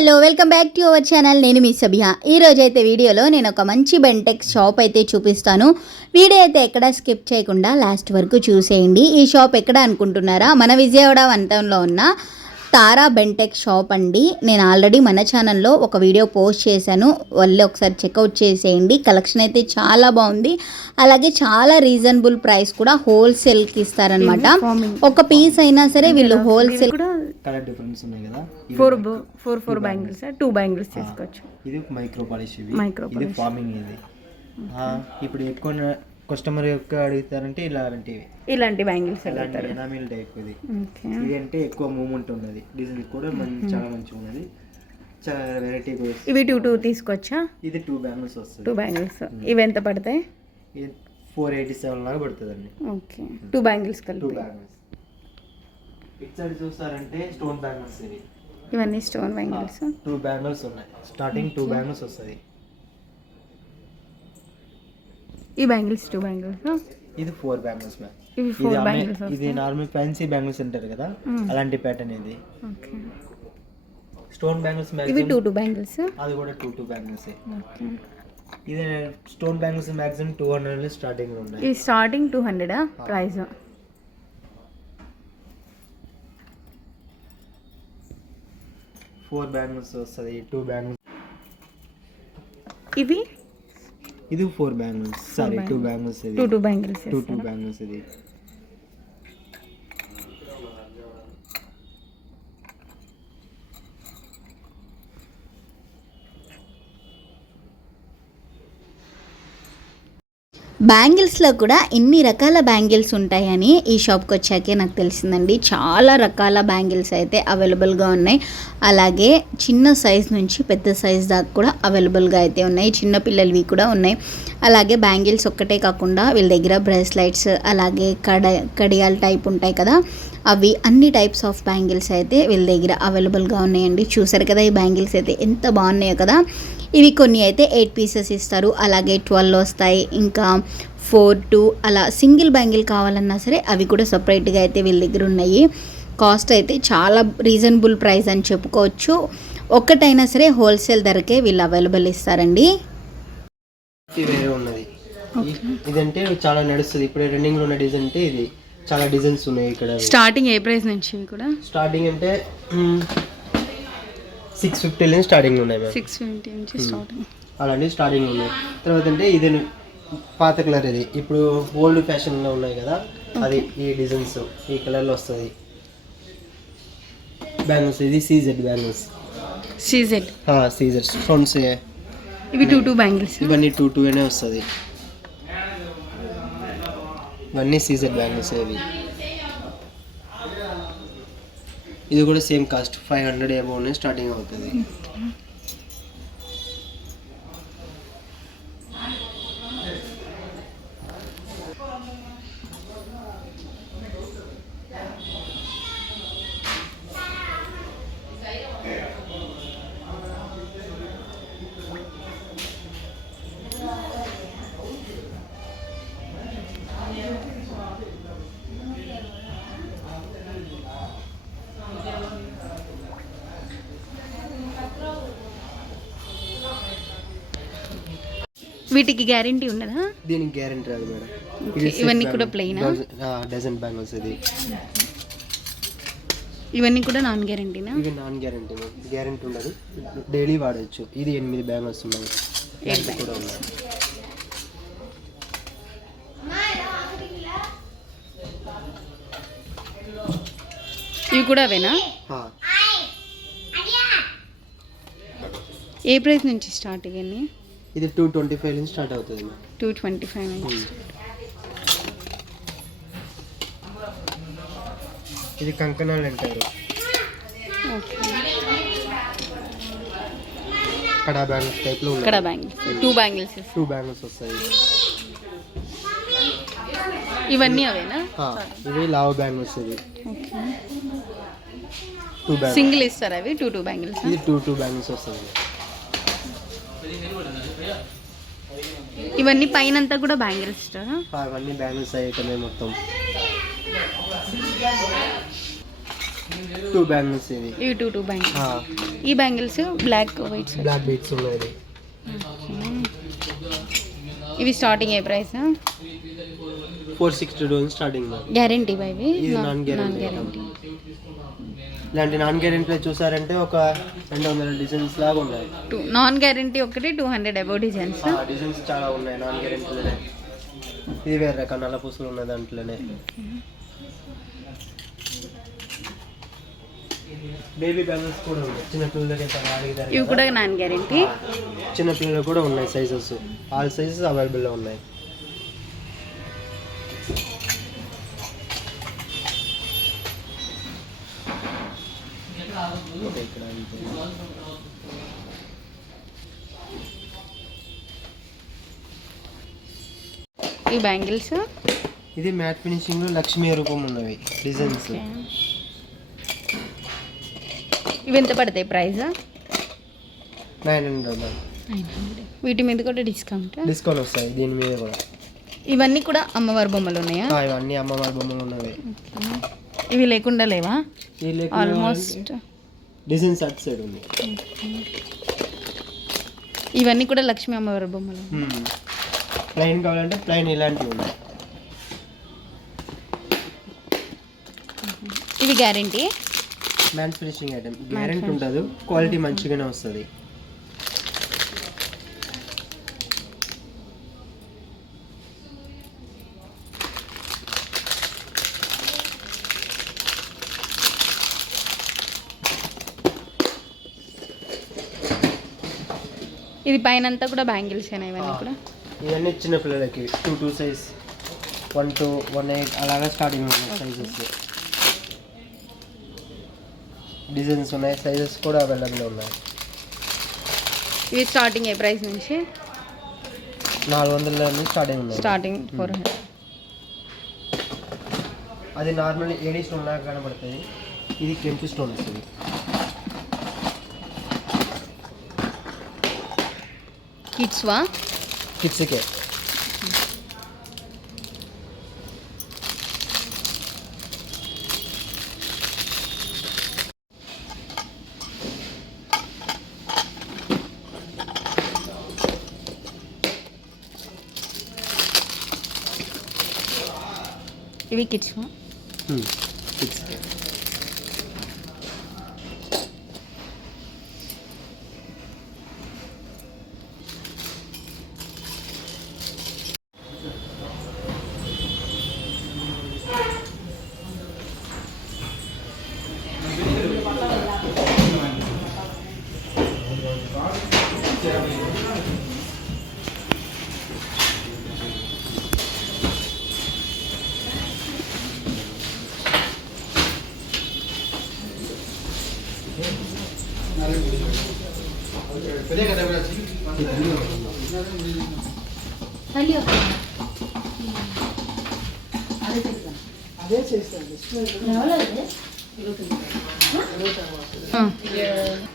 Hello welcome back to our channel. నేను మీ సభ్య ఈ రోజు అయితే వీడియోలో నేను ఒక మంచి బెంటెక్స్ షాప్ అయితే చూపిస్తాను. వీడియో అయితే ఎక్కడ స్కిప్ చేయకుండా లాస్ట్ వరకు చూసేయండి. ఈ షాప్ ఎక్కడ అనుకుంటున్నారా? మన విజయవాడ వన్ టౌన్లో ఉన్న తారా బెంటెక్ షాప్ అండి. నేను ఆల్రెడీ మన ఛానల్లో ఒక వీడియో పోస్ట్ చేశాను. వెళ్ళి ఒకసారి చెక్అవుట్ చేసేయండి. కలెక్షన్ అయితే చాలా బాగుంది. అలాగే చాలా రీజనబుల్ ప్రైస్ కూడా హోల్సేల్కి ఇస్తారనమాట ఒక పీస్ అయినా సరే వీళ్ళు హోల్సేల్ కూడా కలర్ డిఫరెన్స్ ఉన్నాయి కదా. ఇది four four four bangles two bangles తీసుకోవచ్చు ఇది మైక్రో పాలిష్ ఇవి. Micro ఇది ఫార్మింగ్ ఇది. ఆ, ఇప్పుడు ఎక్కువ కస్టమర్ ఎక్కువ అడుగుతారంటే ఇలాంటివి. ఇలాంటి బ్యాంగిల్స్ ఇలాంటి ఎనామిల్ టైప్ ఇది. ఇది అంటే ఎక్కువ మూమెంట్ ఉన్నది డిజైన్ కూడా మంచి చాలా మంచిగా ఉన్నది. చాలా వెరైటీ ఇవి టూ టూ తీసుకోవచ్చా ఇది టూ బ్యాంగిల్స్ వస్తుంది. టూ బ్యాంగిల్స్ ఇవి ఎంత పడతాయి? ఇది ఫోర్ ఎయిటీ సెవెన్ లాగా పడుతుందండి. ఓకే. టూ బ్యాంగిల్స్ టూ కలిపి బ్యాంగిల్స్ ఇటు సైడ్ చూస్తారంటే స్టోన్ బ్యాంగిల్స్ ఇవి. ఇవన్నీ స్టోన్ బ్యాంగిల్స్ టూ బ్యాంగిల్స్ ఉన్నాయి. స్టార్టింగ్ టూ బ్యాంగిల్స్ వస్తుంది. ఈ బ్యాంగిల్స్ టూ బ్యాంగిల్స్ ఇది ఫోర్ బ్యాంగిల్స్ మ్యామ్ ఇవి ఇది ఫోర్ బ్యాంగిల్స్ ఇది నార్మల్ ఫ్యాన్సీ బ్యాంగిల్స్ అంటారు కదా అలాంటి ప్యాటర్న్ ఇది. ఓకే స్టోన్ బ్యాంగిల్స్ ఇవి టూ టూ బ్యాంగిల్స్ అది కూడా టూ టూ బ్యాంగిల్స్ ఇది stone bangles maximum two hundred starting ఉన్నాయి. ఇవి స్టార్టింగ్ టూ హండ్రెడా ప్రైస్ ఫోర్ బ్యాంగిల్స్ వస్తుంది టూ బ్యాంగిల్స్ ఇవి? ఇది four bangles. Sorry two bangles. ఇది. Two two bangles two two bangles ఇది. బ్యాంగిల్స్లో కూడా ఇన్ని రకాల బ్యాంగిల్స్ ఉంటాయని ఈ షాప్కి వచ్చాకే నాకు తెలిసిందండి. చాలా రకాల బ్యాంగిల్స్ అయితే అవైలబుల్గా ఉన్నాయి. అలాగే చిన్న సైజ్ నుంచి పెద్ద సైజ్ దాకా కూడా అవైలబుల్గా అయితే ఉన్నాయి. చిన్న పిల్లలవి కూడా ఉన్నాయి. అలాగే బ్యాంగిల్స్ ఒక్కటే కాకుండా వీళ్ళ దగ్గర బ్రేస్లైట్స్ అలాగే కడ కడియాల్ టైప్ ఉంటాయి కదా అవి అన్ని టైప్స్ ఆఫ్ బ్యాంగిల్స్ అయితే వీళ్ళ దగ్గర అవైలబుల్గా ఉన్నాయండి. చూసారు కదా ఈ బ్యాంగిల్స్ అయితే ఎంత బాగున్నాయో కదా. ఇవి కొన్ని అయితే ఎయిట్ పీసెస్ ఇస్తారు. అలాగే ట్వెల్వ్ వస్తాయి. ఇంకా ఫోర్ టూ అలా సింగిల్ బ్యాంగిల్ కావాలన్నా సరే అవి కూడా సపరేట్గా అయితే వీళ్ళ దగ్గర ఉన్నాయి. కాస్ట్ అయితే చాలా రీజనబుల్ ప్రైస్ అని చెప్పుకోవచ్చు. ఒక్కటైనా సరే హోల్సేల్ ధరకే వీళ్ళు అవైలబుల్ ఇస్తారండి. ఉన్నది. ఇదంటే చాలా నడుస్తుంది. ఇప్పుడు రన్నింగ్లో ఉన్న డిజైన్ అంటే ఇది. చాలా డిజైన్స్ ఉన్నాయి ఇక్కడ. స్టార్టింగ్ ఏ ప్రైస్ నుంచి కూడా? స్టార్టింగ్ అంటే సిక్స్ ఫిఫ్టీ నుంచి స్టార్టింగ్ ఉన్నాయి సిక్స్ ట్వంటీ నుంచి స్టార్టింగ్ అలాంటివి స్టార్టింగ్ ఉన్నాయి. తర్వాత అంటే ఇది పాత కలర్ ఇది. ఇప్పుడు ఓల్డ్ ఫ్యాషన్లో ఉన్నాయి కదా అది ఈ డిజైన్స్ ఈ కలర్లో వస్తుంది. బ్యాంగిల్స్ ఇది CZ bangles CZ CZ stones ఇవి టూ టూ బ్యాంగిల్స్ ఇవన్నీ టూ టూ అనే వస్తుంది. ఇవన్నీ సీజెడ్ బ్యాంగిల్స్ ఇవి. ఇది కూడా same cost five hundred above starting అవుతుంది వీటికి గ్యారంటీ ఉండదా దీనికి గ్యారెంటీ రాదు మేడం. ఇవన్నీ కూడా ఆ? డజన్ బ్యాంగిల్స్ ఇది. ఇవన్నీ కూడా నాన్ గ్యారంటీనా? ఇవి నాన్ గ్యారెంటీ గ్యారెంటీ ఉండదు. డైలీ వాడచ్చు. ఇది ఎనిమిది బ్యాంగిల్స్ ఉన్నాయి. కూడా ఉన్నాయి. ఇవి కూడా అవేనా? ఏ ప్రైస్ నుంచి స్టార్ట్ ఇవన్నీ? ఇది టూ ట్వంటీ ఫైవ్ నుంచి స్టార్ట్ అవుతుంది టూ ట్వంటీ ఫైవ్ నుంచి ఇది కంకణాలు అంటారు. కడా బ్యాంగిల్స్ టైప్లో ఇక్కడ ఉన్నాయి. Bangles. Two bangles. Two bangles వస్తాయి. ఇవన్నీ అవేనా? ఇవి లావ్ బ్యాంగిల్స్ ఇది ఓకే. Two bangles. సింగిల్ ఇస్తారా అవి? Two two bangles? ఇది టూ టూ బ్యాంగిల్స్ వస్తుంది ఇవన్నీ పైన అంతా కూడా బ్యాంగిల్స్ అవన్నీ బ్యాంగిల్స్ ఐటమే మొత్తం. టూ బ్యాంగిల్స్ ఇవి. ఇవి టూ టూ బ్యాంగిల్స్ ఈ bangles black white black beads ఉన్నాయి. ఇవి starting a price four sixty two starting guarantee ఇవి? నాన్ గ్యారెంటీ ఇలాంటి నాన్ గ్యారెంటీ చూసారంటే ఒక రెండు వందల డిజైన్స్ లాగా ఉన్నాయి. టూ నాన్ గ్యారంటీ ఒకటి two hundred above designs. Designs చాలా ఉన్నాయి నాన్ గ్యారెంటీలోనే. ఇది వేరే రకం నల్ల పూసలు ఉన్న దాంట్లోనే. బేబీ బ్యాంగిల్స్ కూడా ఉన్నాయి. చిన్న పిల్లలకి ఇవి కూడా నాన్ గ్యారంటీ. చిన్న పిల్లలు కూడా ఉన్నాయి సైజెస్ ఆల్ సైజెస్ అవైలబుల్లో ఉన్నాయి. బ్యాంగిల్స్? ఇది మ్యాట్ ఫినిషింగ్ లక్ష్మీ రూపం ఉన్నవి డిజైన్స్. ఇవి ఎంత పడతాయి ప్రైస్? Nine hundred. వీటి మీద కూడా డిస్కౌంట్? డిస్కౌంట్ వస్తాయి దీని మీద కూడా. ఇవన్నీ కూడా అమ్మవారి బొమ్మలు ఉన్నాయా? ఇవన్నీ అమ్మవారి బొమ్మలు ఉన్నవి. ఇవి లేకుండా లేవా? ఆల్మోస్ట్. డిజైన్స్ అటు సైడ్ ఉంది ఇవన్నీ కూడా లక్ష్మీ అమ్మవారి బొమ్మలు. ప్లైన్ కావాలంటే ప్లైన్ ఇలాంటివి ఉన్నాయి ఇవి guarantee man finishing item guarantee ఉండదు క్వాలిటీ మంచిగానే వస్తుంది. ఇది పైన అంతా కూడా బ్యాంగిల్స్ అయినా ఇవన్నీ కూడా? ఇవన్నీ చిన్న పిల్లలకి. Two two size one two one eight అలాగా స్టార్టింగ్ ఉన్నాయి సైజెస్ డిజైన్స్ ఉన్నాయి. సైజెస్ కూడా అవైలబుల్ ఉన్నాయి. ఇవి స్టార్టింగ్ ఏ ప్రైస్ నుంచి? నాలుగు వందల నుంచి స్టార్టింగ్ ఉన్నాయి. స్టార్టింగ్ ఫోర్ హండ్రెడ్ అది నార్మల్ ఏడీ స్టోన్ లాగా కనబడుతుంది. ఇది కెంపు స్టోన్ వస్తుంది కిడ్స్వా కిడ్స్కే ఇవి కిడ్స్వా కిడ్స్కే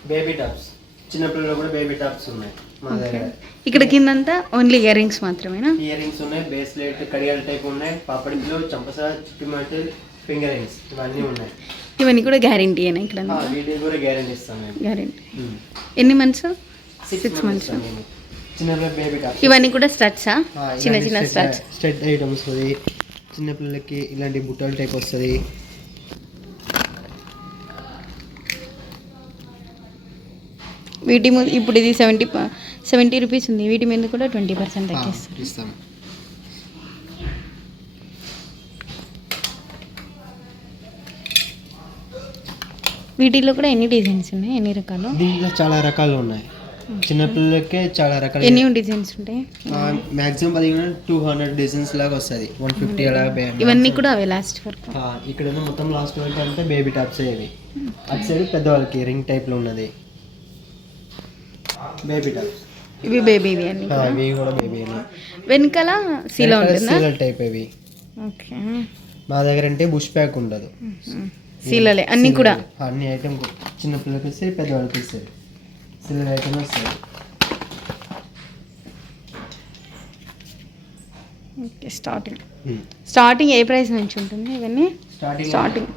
బేబీ టాప్స్ చిన్నపిల్లలు కూడా బేబీ టాప్స్ ఉన్నాయి మా దగ్గర. ఇక్కడ కిందంతా ఓన్లీ ఇయర్ రింగ్స్ మాత్రమేనా? ఇయర్ రింగ్స్ ఉన్నాయి బ్రేస్లెట్ కడియాల టైప్ ఉన్నాయి పాపడి పిల్లో చంపస చిట్టుమాటు ఫింగర్ రింగ్స్ ఇవన్నీ ఉన్నాయి. ఇవన్నీ కూడా గ్యారంటీ అయినా ఇక్కడ ఆ, వీటికి కూడా గ్యారెంటీ ఇస్తాం మేము. గ్యారంటీ ఎన్ని మంత్స్ సిక్స్ Six మంత్స్. చిన్నపిల్లల బేబీ టాప్స్ ఇవన్నీ కూడా స్టడ్సా చిన్న చిన్న స్టడ్స్ స్టెడ్ ఐటమ్ వస్తుంది చిన్నపిల్లలకి ఇలాంటి బుట్టల టైప్ వస్తుంది వీటి మీద ఇప్పుడు ఇది సెవెంటీ సెవెంటీ రూపీస్ ఉంది. వీటి మీద కూడా ట్వంటీ పర్సెంట్ తగ్గిస్తారు ఇస్తాం. వీటిలో కూడా ఎన్ని డిజైన్స్ ఉన్నాయి? ఎన్ని రకాలు? దీంట్లో చాలా రకాలు ఉన్నాయి. చిన్నపిల్లలకే చాలా రకాలు ఎన్ని డిజైన్స్ ఉంటాయి? మ్యాక్సిమం పదిహేను టూ హండ్రెడ్ డిజైన్స్ లాగా వస్తుంది. వన్ ఫిఫ్టీ అలా ఇవన్నీ కూడా అవే లాస్ట్ వరకు. ఇక్కడ మొత్తం లాస్ట్ వరకు అంటే బేబీ టాప్స్ ఇవి. అటు సైడ్ పెద్దవాళ్ళకి రింగ్ టైప్లో ఉన్నది. బేబీ టాప్స్ ఇవి బేబీవి అన్ని ఆ, ఇవి కూడా బేబీ వెనకాల సీలో ఉంటుందా? సీలర్ టైప్ ఇవి. ఓకే. మా దగ్గర అంటే బుష్ ప్యాక్ ఉండదు. సీలలే అన్నీ కూడా? అన్ని ఐటమ్ చిన్న పిల్లలకి వస్తాయి పెద్దవాళ్ళకి వస్తాయి. సిల్వర్ ఐటమ్ వస్తాయి. Okay starting. Starting a price నుంచి ఉంటుంది ఇవన్నీ? Starting starting.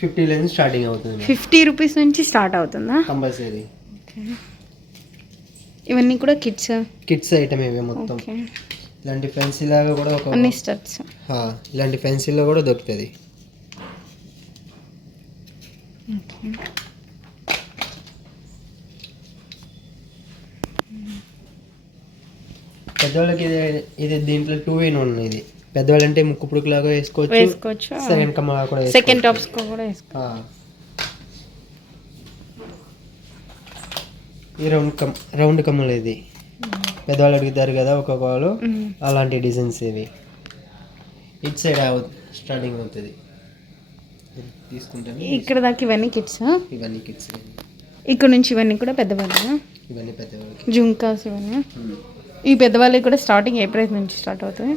ఫిఫ్టీ లెన్స్ స్టార్టింగ్ అవుతుంది. ఫిఫ్టీ రూపీస్ నుంచి స్టార్ట్ అవుతుందా? కంపల్సరీ. ఇవన్నీ కూడా కిడ్స్. కిడ్స్ ఐటమ్ ఇవి మొత్తం. ఇలాంటి పెన్సిల్ లాగా కూడా ఒక అన్ని స్టడ్స్. ఆ, ఇలాంటి పెన్సిల్లో కూడా దొరుకుతుంది. పెద్దవాళ్ళకి ఇది ఇది దీంట్లో టూ ఇన్ వన్ ఇది. పెద్దవాళ్ళు అంటే ముక్కు పుడుకులాగా వేసుకోవచ్చు. వేసుకోవచ్చు సెకండ్ కమ్మ కూడా సెకండ్ టాప్స్ కూడా వేసుకో ఈ రౌండ్ కమ్ రౌండ్ కమ్మలు ఇది. పెద్దవాళ్ళు అడుగుతారు కదా ఒక్కొక్క వాళ్ళు. అలాంటి డిజైన్స్ ఇవి. ఇట్ సైడ్ స్టార్టింగ్ అవుతుంది. తీసుకుంటాను. ఇక్కడ దాకా ఇవన్నీ కిడ్స్ ఇవన్నీ కిడ్స్ ఇక్కడ నుంచి ఇవన్నీ కూడా పెద్దవాళ్ళు? ఇవన్నీ పెద్దవాళ్ళకి. జుంకాస్ ఇవన్నీ? ఈ పెద్దవాళ్ళకి కూడా స్టార్టింగ్ ఏ ప్రైస్ నుంచి స్టార్ట్ అవుతుంది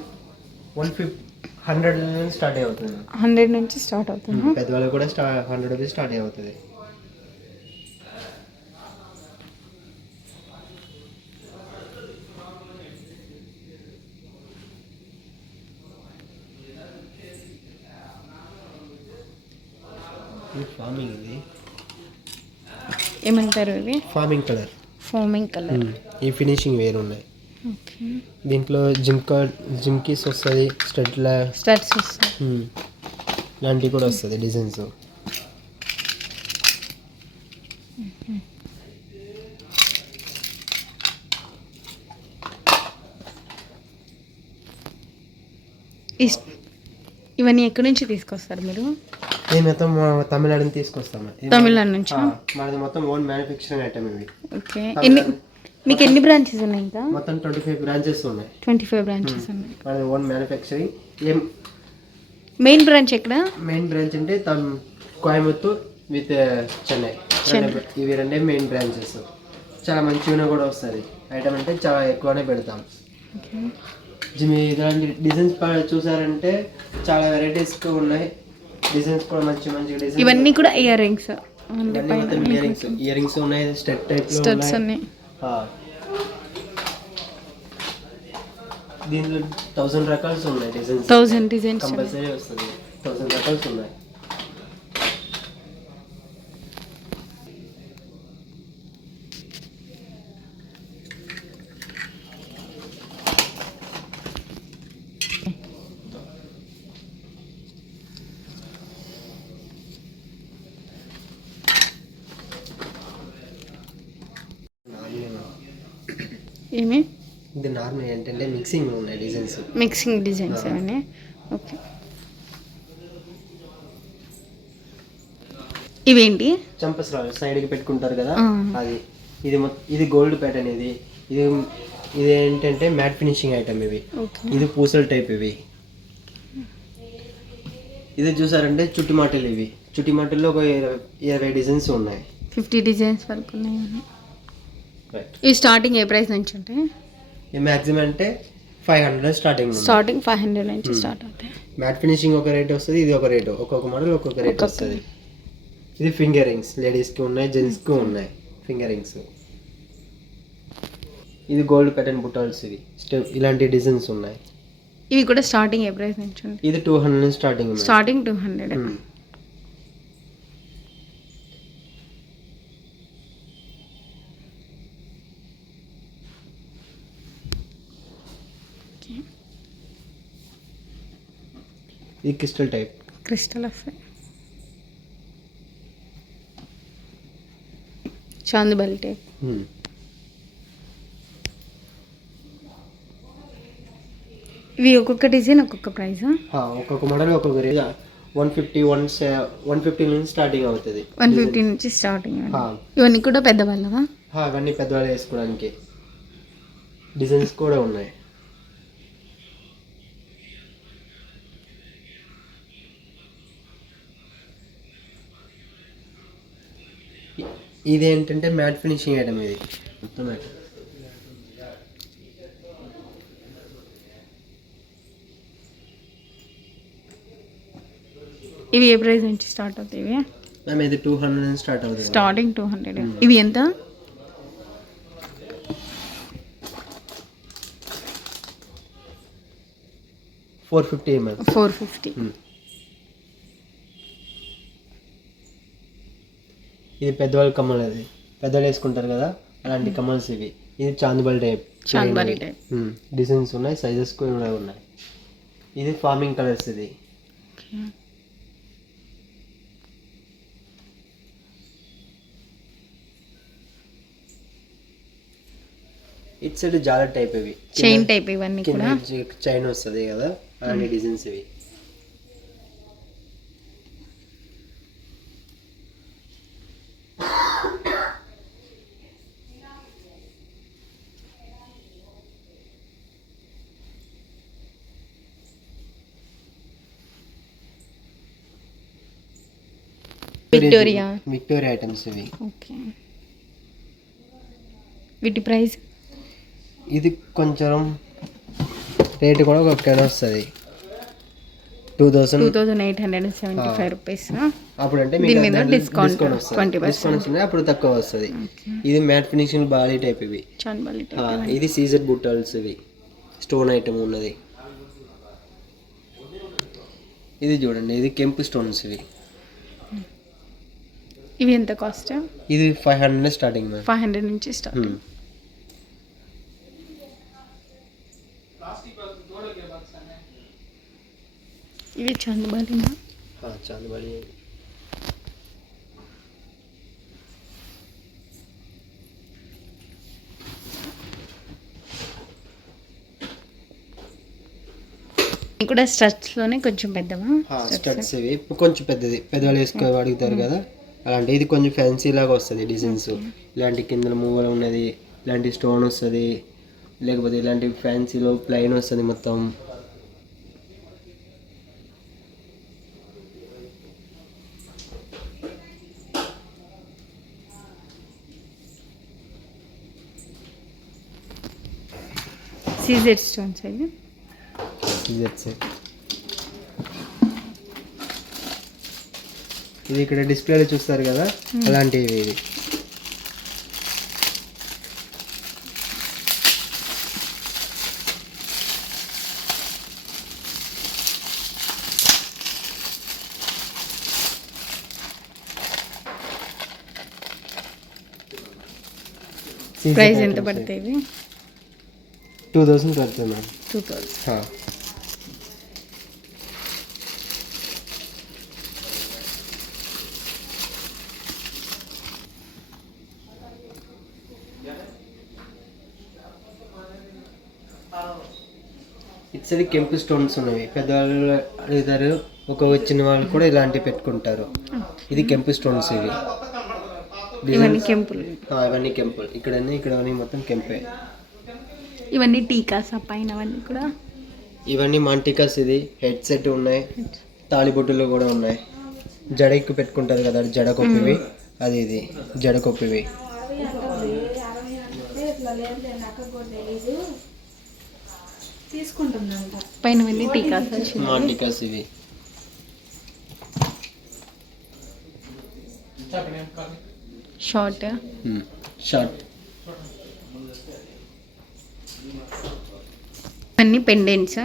వన్ ఫిఫ్టీ హండ్రెడ్ స్టార్ట్ అవుతుంది. హండ్రెడ్ నుంచి స్టార్ట్ అవుతుంది. పెద్దవాళ్ళకి కూడా స్టా హండ్రెడ్ రూపీస్ స్టార్ట్ అవుతుంది ఫార్మింగ్ ఇది ఏమంటారు ఇవి? ఫార్మింగ్ కలర్ ఫోమింగ్ కలర్ ఈ ఫినిషింగ్ వేరు ఉన్నాయి. దీంట్లో జిమ్కా జిమ్కీస్ వస్తుంది స్టెట్లా స్టడ్స్ వస్తాయి. ఇలాంటివి కూడా వస్తుంది డిజైన్స్ ఇస్- ఇవన్నీ ఎక్కడి నుంచి తీసుకొస్తారు మీరు? నేను మొత్తం మా తమిళనాడుని తీసుకొస్తాను ఇది తమిళనాడు నుంచి? మనది మొత్తం ఓన్ మ్యానుఫ్యాక్చరింగ్ ఐటమ్ ఇవి. ఓకే. ఎన్ని మీకు ఎన్ని బ్రాంచెస్ ఉన్నాయి ఇంకా? మొత్తం ట్వంటీ ఫైవ్ బ్రాంచెస్ ఉన్నాయి. ట్వంటీ ఫైవ్ బ్రాంచెస్ ఉన్నాయి. మనది ఓన్ మ్యానుఫ్యాక్చరింగ్ ఏం మెయిన్ బ్రాంచ్ ఎక్కడ? మెయిన్ బ్రాంచ్ అంటే తమ్ కోయంబత్తూర్ విత్ చెన్నై. రెండు- ఇవి రెండే మెయిన్ బ్రాంచెస్ చాలా మంచిగానే కూడా వస్తుంది. ఐటమ్ అంటే చాలా ఎక్కువనే పెడతాం. జిమ్ ఇలాంటి డిజైన్స్ చూసారంటే చాలా వెరైటీస్ ఉన్నాయి. డిజైన్స్ కూడా మంచి మంచి ఇవన్నీ కూడా earrings earrings earrings ఉన్నాయి టైప్ దీంట్లో థౌసండ్ రకాల్స్ ఉన్నాయి డిజైన్స్. థౌజండ్ డిజైన్స్ కంపల్సరీ వస్తుంది. థౌసండ్ రకాల్స్ ఉన్నాయి ఏమి ఇది నార్మల్ ఏంటంటే మిక్సింగ్ ఉన్నాయి డిజైన్స్. మిక్సింగ్ డిజైన్స్ అవన్నీ ఓకే. ఇవేంటి? చంపసరాలు సైడ్కి పెట్టుకుంటారు కదా. అది. ఇది ఇది గోల్డ్ ప్యాటర్న్ ఇది ఇది ఇది ఏంటంటే మ్యాట్ ఫినిషింగ్ ఐటమ్ ఇవి. ఇది పూసల టైప్ ఇవి. ఇది చూసారంటే చుట్టి మాటలు ఇవి. చుట్టి మాటల్లో ఒక ఇరవై ఇరవై డిజైన్స్ ఉన్నాయి. ఫిఫ్టీ డిజైన్స్ వరకు ఉన్నాయి. ఇవి స్టార్టింగ్ ఏ ప్రైస్ నుంచి ఉంటాయి ఈ మ్యాక్సిమం అంటే five hundred starting starting five hundred నుంచి స్టార్ట్ అవుతాయి. మ్యాట్ ఫినిషింగ్ ఒక రేట్ వస్తుంది ఇది ఒక రేటు ఒక్కొక్క మోడల్ ఒక్కొక్క రేట్ వస్తుంది. ఇది ఫింగర్ రింగ్స్ లేడీస్కి ఉన్నాయి జెంట్స్కి ఉన్నాయి ఫింగర్ రింగ్స్ ఇది గోల్డ్ ప్యాటర్న్ బుట్టాల్స్ ఇవి. స్టెప్ ఇలాంటి డిజైన్స్ ఉన్నాయి. ఇవి కూడా స్టార్టింగ్ ఏ ప్రైస్ నుంచి ఇది టూ హండ్రెడ్ నుంచి స్టార్టింగ్ స్టార్టింగ్ టూ హండ్రెడ్ ఇది క్రిస్టల్ టైప్. క్రిస్టల్ వస్తాయి చాందుబలి టైప్. ఇవి ఒక్కొక్క డిజైన్ ఒక్కొక్క ప్రైస్. ఒక్కొక్క మోడల్ ఒక్కొక్క rate one fifty one one fifty నుంచి స్టార్టింగ్ అవుతుంది. వన్ ఫిఫ్టీ నుంచి స్టార్టింగ్ ఇవన్నీ కూడా పెద్దవాళ్ళవా? అవన్నీ పెద్దవాళ్ళు వేసుకోవడానికి. డిజైన్స్ కూడా ఉన్నాయి. ఇది ఏంటంటే మ్యాట్ ఫినిషింగ్ ఐటమ్ ఇది. మొత్తం మ్యాట్. ఇవి ఏ ప్రైస్ నుంచి స్టార్ట్ అవుతాయి ఇవి? మ్యామ్ ఇది టూ హండ్రెడ్ నుంచి స్టార్ట్ అవుతుంది స్టార్టింగ్ టూ హండ్రెడ్ ఇవి ఎంత? Four fifty ma'am four fifty ఇది పెద్దవాళ్ళ కమ్మలు అది. పెద్దవాళ్ళు వేసుకుంటారు కదా అలాంటి కమ్మల్స్ ఇవి. ఇది chandbali type chandbali type. Designs ఉన్నాయి సైజెస్ కూడా ఉన్నాయి. ఇది ఫార్మింగ్ కలర్స్ ఇది. ఇటు సైడ్ జాలర్ టైప్ ఇవి. చైన్ టైప్ ఇవన్నీ కూడా. చైన్ వస్తుంది కదా అలాంటి డిజైన్స్ ఇవి. విక్టోరియా విక్టోరియా ఐటమ్స్ ఇవి. ఓకే వీటి ప్రైస్? ఇది కొంచెం రేటు కూడా ఒకటే వస్తుంది. Two two thousand eight hundred seventy five rupees అప్పుడు అంటే దీని మీద వస్తుంది. 20% డిస్కౌంట్ అప్పుడు తక్కువ వస్తుంది. ఇది మ్యాట్ ఫినిషింగ్ బాడీ టైప్ ఇవి. ఇది సీజర్ బుట్టల్స్ ఇవి. స్టోన్ ఐటమ్ ఉన్నది. ఇది చూడండి ఇది కెంపు స్టోన్స్ ఇవి. ఇవి ఎంత కాస్ట్ ఇది five hundred starting ma'am five hundred నుంచి స్టార్ట్ ఇవి చాందిబలినా చాందబడి ఇవి కూడా స్టడ్స్లోనే కొంచెం పెద్దవా? స్టడ్స్ ఇవి. కొంచెం పెద్దది. పెద్దవాళ్ళు వేసుకో అడుగుతారు కదా. అలాంటి ఇది కొంచెం ఫ్యాన్సీ లాగా వస్తుంది డిజైన్స్ ఇలాంటి కింద మూవలు ఉన్నది ఇలాంటి స్టోన్ వస్తుంది లేకపోతే ఇలాంటి ఫ్యాన్సీలో ప్లైన్ వస్తుంది మొత్తం. సీజెడ్ స్టోన్స్ అవి That's it. ఇది ఇక్కడ డిస్ప్లేలో చూస్తారు కదా అలాంటివి ఇది ప్రైస్ ఎంత పడతాయి టూ థౌసండ్ పడుతుంది మ్యామ్. టూ థౌజండ్ ఇటు సైడ్ కెంపు స్టోన్స్ ఉన్నవి. పెద్దవాళ్ళు అడుగుతారు ఒక వచ్చిన వాళ్ళు కూడా ఇలాంటివి పెట్టుకుంటారు. ఇది కెంపు స్టోన్స్ ఇవి. ఇవన్నీ కెంపులు. ఆ, ఇవన్నీ కెంపుల్. ఇక్కడ ఇక్కడ మొత్తం కెంపే. ఇవన్నీ టీకాస్ పైన అవన్నీ కూడా? ఇవన్నీ మాంటికాస్ ఇది. హెడ్ సెట్ ఉన్నాయి. తాళిబొట్టులు కూడా ఉన్నాయి. జడకి పెట్టుకుంటారు కదా జడ కొప్పివి అది ఇది జడ కొప్పివి పైన అవన్నీ టీకాస్ ఇవి. షార్ట్. షార్ట్. అన్ని పెండెంట్స్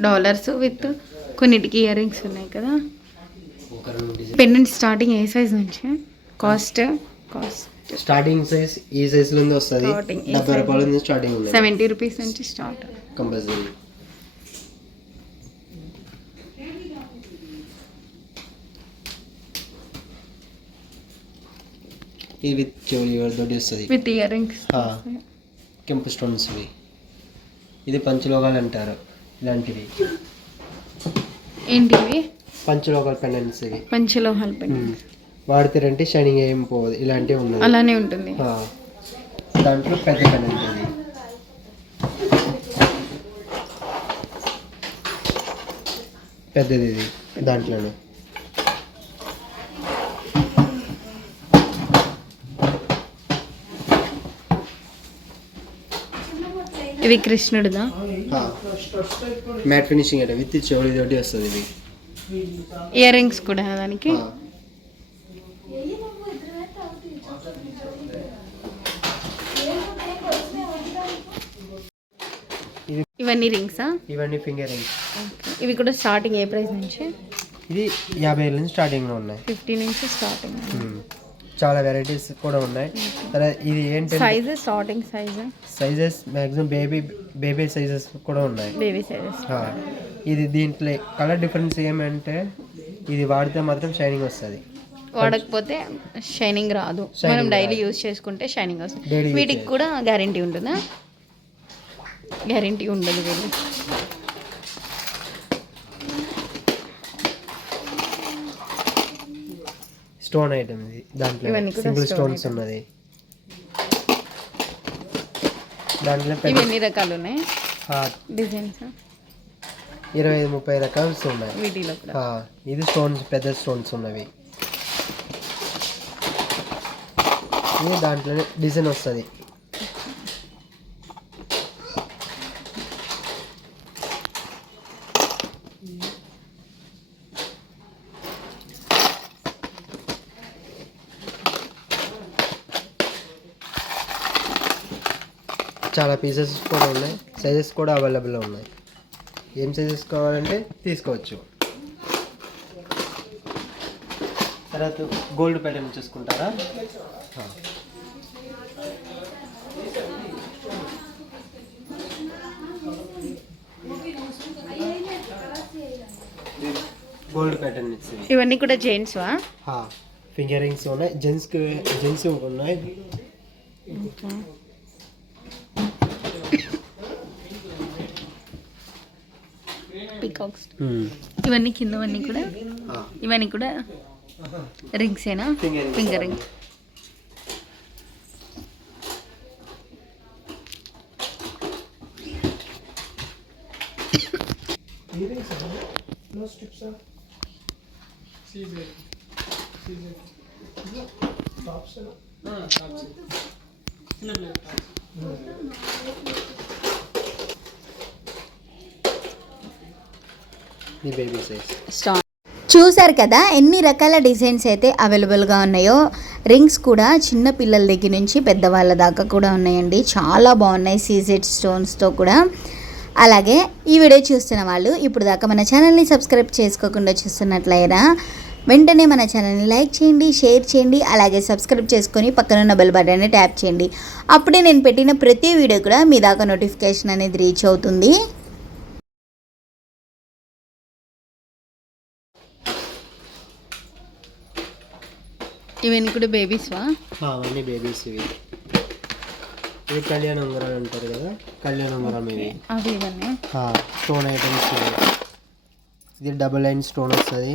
డాలర్స్ విత్ కొన్నిటికి ఇయర్ రింగ్స్ ఉన్నాయి కదా. పెండెంట్ స్టార్టింగ్ ఏ సైజ్ నుంచి? కాస్ట్ కాస్ట్ స్టార్టింగ్ సైజ్ ఈ సైజ్లో వస్తుంది. డెబ్బై. రూపాయల నుంచి? స్టార్టింగ్ ఉంది. సెవెంటీ రూపీస్ నుంచి స్టార్ట్ కంపల్సరీ. ఇది విత్ చెవులు తోటి వస్తుంది విత్ ఇయర్ రింగ్స్. కెంపు స్టోన్స్ ఇవి. ఇది పంచలోగాలు అంటారు. ఇలాంటివి. ఏంటివి? పంచలోగాల పెండెంట్స్ ఇవి. పంచలోహాల్ పెండెంట్ వాడితే షైనింగ్ ఏం పోదు. ఇలాంటివి ఉన్నాయి. అలానే ఉంటుంది. దాంట్లో పెద్ద పెండెంట్ ఇది పెద్దది ఇది దాంట్లోనే. ఇవి కృష్ణుడిదా? మ్యాట్ ఫినిషింగ్ అంటే విత్ చెవులు తోటి వస్తుంది ఇది. ఇయర్ రింగ్స్ కూడా దానికి? ఇవన్నీ రింగ్సా? ఇవన్నీ ఫింగర్ రింగ్స్. ఇవి కూడా స్టార్టింగ్ ఏ ప్రైస్ నుంచి? ఇది యాభై ఏళ్ళ నుంచి స్టార్టింగ్లో ఉన్నాయి. ఫిఫ్టీ నుంచి స్టార్టింగ్. చాలా వెరైటీస్ కూడా ఉన్నాయి. తర్వాత ఇది ఏంటంటే size starting size? Sizes maximum baby baby sizes కూడా ఉన్నాయి. Baby sizes. ఆ, ఇది దీంట్లో కలర్ డిఫరెన్స్ ఏమంటే ఇది వాడితే మాత్రం షైనింగ్ వస్తుంది. వాడకపోతే షైనింగ్ రాదు. మనం డైలీ. యూస్ చేసుకుంటే షైనింగ్ వస్తుంది. వీటికి కూడా గ్యారంటీ ఉంటుందా? గ్యారంటీ ఉండదు వీళ్ళు స్టోన్ ఐటమ్ ఇది. దాంట్లో సింగిల్ స్టోన్స్. ఉన్నది. దాంట్లో ఇవి ఎన్ని రకాలు ఉన్నాయి. ఆ, డిజైన్స్. ఇరవై ఐదు ముప్పై రకాలు ఉన్నాయి. వీటిలో ఇది స్టోన్స్ పెద్ద స్టోన్స్ ఉన్నవి. దాంట్లోనే డిజైన్ వస్తుంది. చాలా పీసెస్ కూడా ఉన్నాయి. సైజెస్ కూడా అవైలబుల్ ఉన్నాయి. ఏం సైజెస్ కావాలంటే తీసుకోవచ్చు. తర్వాత గోల్డ్ ప్యాటర్న్ చూసుకుంటారా. గోల్డ్ ప్యాటర్న్ ఇచ్చింది ఇవన్నీ కూడా జెంట్స్వా ఫింగర్ రింగ్స్ ఉన్నాయి. జెంట్స్కి జెంట్స్ ఉన్నాయి. ఇవన్నీ కిందవన్నీ కూడా ఇవన్నీ కూడా రింగ్సేనా Finger rings. ఫింగర్ రింగ్ ఈ బేబీ సైజ్ స్టార్ చూశారు కదా ఎన్ని రకాల డిజైన్స్ అయితే అవైలబుల్గా ఉన్నాయో రింగ్స్ కూడా చిన్న పిల్లల దగ్గర నుంచి పెద్దవాళ్ళ దాకా కూడా ఉన్నాయండి. చాలా బాగున్నాయి సీజెడ్ స్టోన్స్తో కూడా. అలాగే ఈ వీడియో చూస్తున్న వాళ్ళు ఇప్పుడు దాకా మన ఛానల్ని సబ్స్క్రైబ్ చేసుకోకుండా చూస్తున్నట్లయినా వెంటనే మన ఛానల్ని లైక్ చేయండి షేర్ చేయండి అలాగే సబ్స్క్రైబ్ చేసుకొని పక్కనున్న బెల్ బటన్ని ట్యాప్ చేయండి. అప్పుడే నేను పెట్టిన ప్రతి వీడియో కూడా మీ దాకా నోటిఫికేషన్ అనేది రీచ్ అవుతుంది. ఇవన్నీ కూడా బేబీస్వా అవన్నీ బేబీస్ ఇవి. ఇవి కళ్యాణ ఉంగరాలు అంటారు కదా? కళ్యాణ ఉంగరం ఇవి. అవి ఇవన్నీ? స్టోన్ ఐటమ్స్ ఇది డబుల్ లైన్ స్టోన్ వస్తుంది.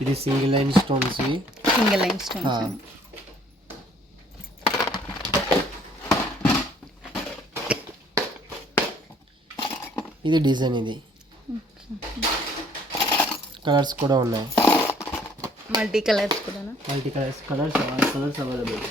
ఇది సింగిల్ లైన్ స్టోన్స్ ఇవి. సింగిల్ లైన్ ఆ. స్టోన్స్ ఇది డిజైన్ ఇది. కలర్స్ కూడా ఉన్నాయి. మల్టీ కలర్స్ కూడా multi colours colours all colours available.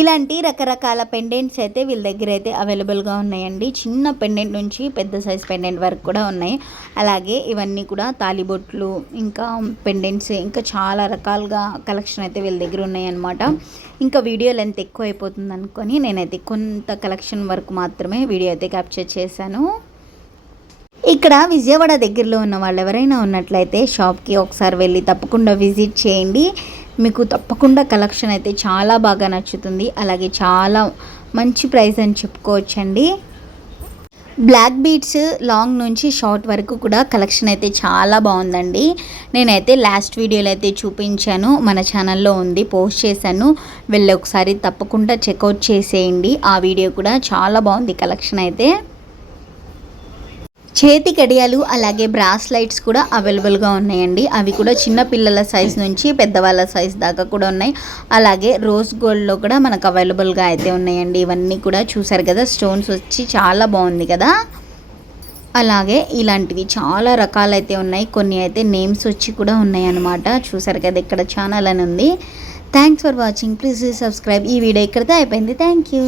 ఇలాంటి రకరకాల పెండెంట్స్ అయితే వీళ్ళ దగ్గర అయితే అవైలబుల్గా ఉన్నాయండి. చిన్న పెండెంట్ నుంచి పెద్ద సైజ్ పెండెంట్ వరకు కూడా ఉన్నాయి. అలాగే ఇవన్నీ కూడా తాలిబొట్లు ఇంకా పెండెంట్స్ ఇంకా చాలా రకాలుగా కలెక్షన్ అయితే వీళ్ళ దగ్గర ఉన్నాయన్నమాట. ఇంకా వీడియో లెంత్ ఎక్కువ అయిపోతుంది అనుకొని నేనైతే కొంత కలెక్షన్ వరకు మాత్రమే వీడియో అయితే క్యాప్చర్ చేశాను. ఇక్కడ విజయవాడ దగ్గరలో ఉన్న వాళ్ళు ఎవరైనా ఉన్నట్లయితే షాప్కి ఒకసారి వెళ్ళి తప్పకుండా విజిట్ చేయండి. మీకు తప్పకుండా కలెక్షన్ అయితే చాలా బాగా నచ్చుతుంది. అలాగే చాలా మంచి ప్రైస్ అని చెప్పుకోవచ్చండి. బ్లాక్ బీట్స్ లాంగ్ నుంచి షార్ట్ వరకు కూడా కలెక్షన్ అయితే చాలా బాగుందండి. నేనైతే లాస్ట్ వీడియోలో అయితే చూపించాను. మన ఛానల్లో ఉంది పోస్ట్ చేశాను. వెళ్ళి ఒకసారి తప్పకుండా చెక్అవుట్ చేసేయండి. ఆ వీడియో కూడా చాలా బాగుంది కలెక్షన్ అయితే. చేతి కడియాలు అలాగే బ్రాస్లైట్స్ కూడా అవైలబుల్గా ఉన్నాయండి. అవి కూడా చిన్న పిల్లల సైజ్ నుంచి పెద్దవాళ్ళ సైజ్ దాకా కూడా ఉన్నాయి. అలాగే రోజ్ గోల్డ్లో కూడా మనకు అవైలబుల్గా అయితే ఉన్నాయండి. ఇవన్నీ కూడా చూసారు కదా స్టోన్స్ వచ్చి చాలా బాగుంది కదా. అలాగే ఇలాంటివి చాలా రకాలైతే ఉన్నాయి. కొన్ని అయితే నేమ్స్ వచ్చి కూడా ఉన్నాయి అన్నమాట చూసారు కదా ఇక్కడ ఛానల్ అని ఉంది. Thanks for watching please subscribe ఈ వీడియో ఇక్కడితే అయిపోయింది. Thank you